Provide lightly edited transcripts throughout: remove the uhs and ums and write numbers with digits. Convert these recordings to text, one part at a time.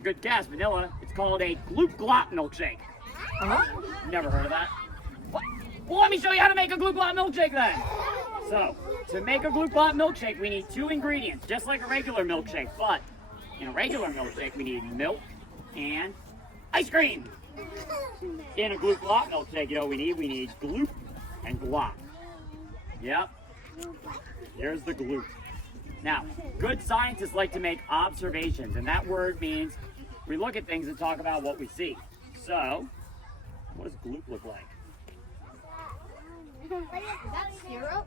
Good guess, vanilla. It's called a Gloop Glop milkshake. Never heard of that? What? Well, let me show you how to make a Gloop Glop milkshake then. So, to make a Gloop Glop milkshake, we need 2 ingredients, just like a regular milkshake. But in a regular milkshake, we need milk and ice cream. In a Gloop Glop milkshake, you know what we need Gloop and Glop. Yep. Here's the Gloop. Now, good scientists like to make observations, and that word means we look at things and talk about what we see. So, what does Gloop look like? Is that syrup?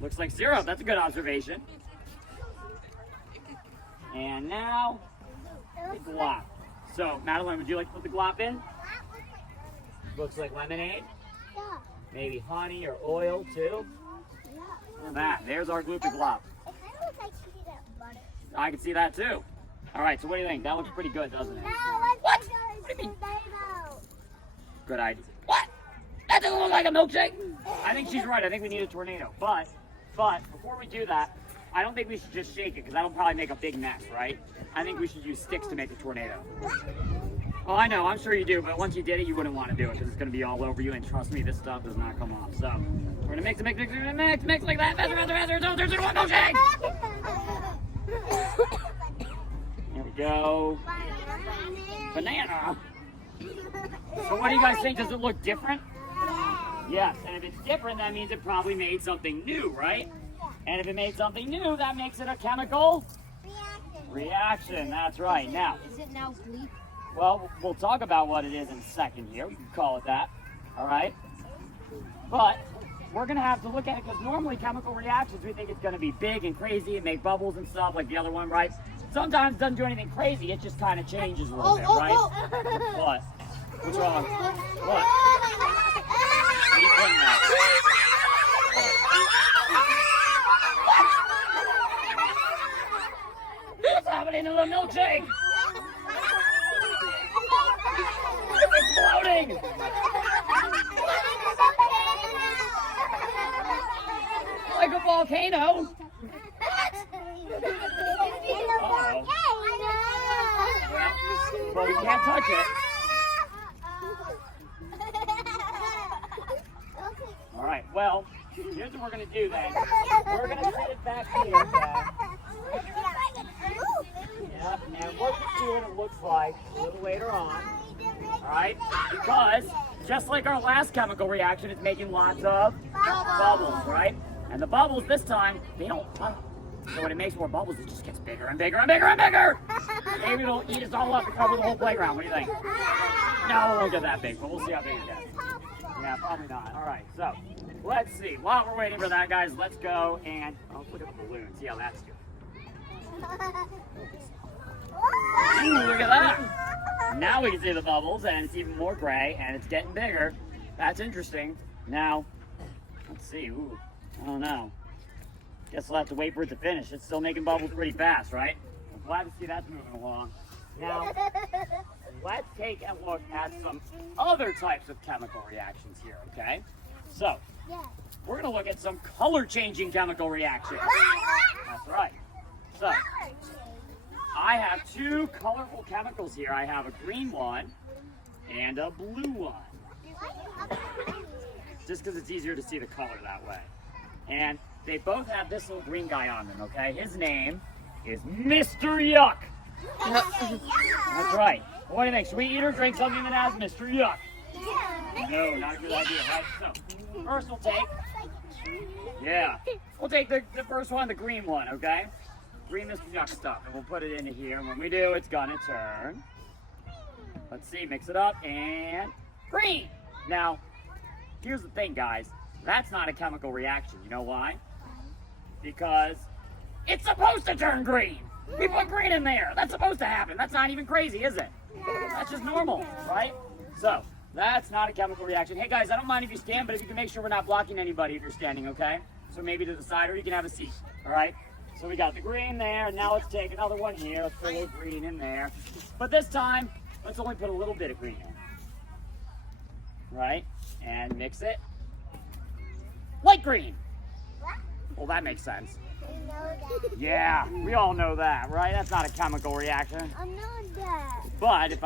Looks like syrup. That's a good observation. And now, the glop. So, Madeline, would you like to put the glop in? Looks like lemonade. Maybe honey or oil, too. Look at that. There's our Gloop and glop. It kind of looks like peanut butter. I can see that, too. All right, so what do you think? That looks pretty good, doesn't it? What? Good idea. What? That doesn't look like a milkshake. I think she's right. I think we need a tornado. But before we do that, I don't think we should just shake it because that'll probably make a big mess, right? I think we should use sticks to make a tornado. Oh, I know. I'm sure you do. But once you did it, you wouldn't want to do it because it's going to be all over you. And trust me, this stuff does not come off. So we're going to mix like that. Faster. Don't there's one milkshake. There we go. Banana. So what do you guys think? Does it look different? Yes, and if it's different, that means it probably made something new, right? And if it made something new, that makes it a chemical reaction. That's right. Now, Is it now bleep? well, we'll talk about what it is in a second here. We can call it that. All right? But we're going to have to look at it because normally chemical reactions, we think it's going to be big and crazy and make bubbles and stuff like the other one, right? Sometimes it doesn't do anything crazy. It just kind of changes a little bit, right? What? What's wrong? What? What are you pointing at? What's happening to the milkshake? It's exploding! Like a volcano. Uh-oh. Well, we can't touch it. All right, well, here's what we're going to do then. We're going to set it back here. Yep, and we're going to see what it looks like a little later on. All right, because just like our last chemical reaction, it's making lots of bubbles, right? And the bubbles this time, they don't pop. So when it makes more bubbles, it just gets bigger and bigger and bigger and bigger. Maybe it'll eat us all up and cover the whole playground. What do you think? No, it won't get that big, but we'll see how big it gets. Yeah, probably not. All right, so let's see. While we're waiting for that, guys, let's go and look at the balloon. See how that's doing. Ooh, look at that. Now we can see the bubbles, and it's even more gray, and it's getting bigger. That's interesting. Now, let's see. Ooh, I don't know. Guess we'll have to wait for it to finish. It's still making bubbles pretty fast, right? I'm glad to see that's moving along. Now, let's take a look at some other types of chemical reactions here, okay? So, we're going to look at some color-changing chemical reactions. That's right. So, I have 2 colorful chemicals here. I have a green one and a blue one. Just because it's easier to see the color that way. And they both have this little green guy on them, okay? His name is Mr. Yuck. That's right. What do you think? Should we eat or drink something that has Mr. Yuck? No, not a good idea, right? So, first we'll take, we'll take the first one, the green one, okay? Green Mr. Yuck stuff, and we'll put it into here. And when we do, it's gonna turn. Let's see, mix it up, and green. Now, here's the thing, guys. That's not a chemical reaction. You know why? Because it's supposed to turn green. We put green in there. That's supposed to happen. That's not even crazy, is it? That's just normal, right? So, that's not a chemical reaction. Hey guys, I don't mind if you stand, but if you can make sure we're not blocking anybody if you're standing, okay? So maybe to the side, or you can have a seat, all right? So we got the green there, and now let's take another one here. Let's put a little green in there. But this time, let's only put a little bit of green in. Right? And mix it. Light green. Well, that makes sense. You know that. Yeah, we all know that, right? That's not a chemical reaction. I know that. But if